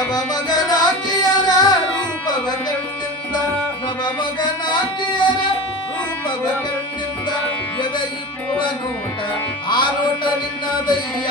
ನವಮಗನಾಕಿಯರ ರೂಪವ ಕಣ್ಣಿಂದ ನವಮಗನಾಕಿಯರ ರೂಪವ ಕಣ್ಣಿಂದ ಎದೆಯಿಪ್ಪುವ ನೋಟ ಆ ನೋಟ ನಿನ್ನದಯ್ಯ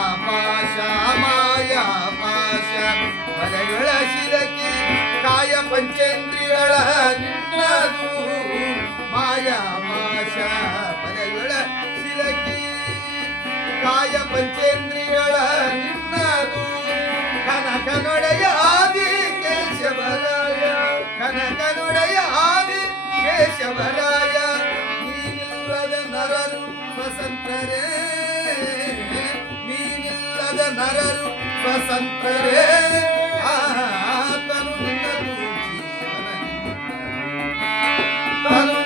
ಪಾಶ ಮಾಯಾ ಪಾಶ. ಬಲಗಳ ಶಿರಕ್ಕೆ ಕಾಯ ಪಂಚೇಂದ್ರಿಯಗಳ ನಿನ್ನದು. ಮಾಯಾ ಪಾಶ ಬಲಗಳ ಶಿರಕ್ಕೆ ಕಾಯ ಪಂಚೇಂದ್ರಿಯಗಳ ನಿನ್ನದು. ಕನಕನೊಡೆಯ ಆದಿ ಕೇಶವರಾಯ. ಕನಕನೊಡೆಯ ಆದಿ ಕೇಶವರಾಯ. ನರರು ನೀನಿಲ್ಲದ ನರರು ಸ್ವಸಂತರೇ ಆ, ತನು ನಿನ್ನದು ಬರುವ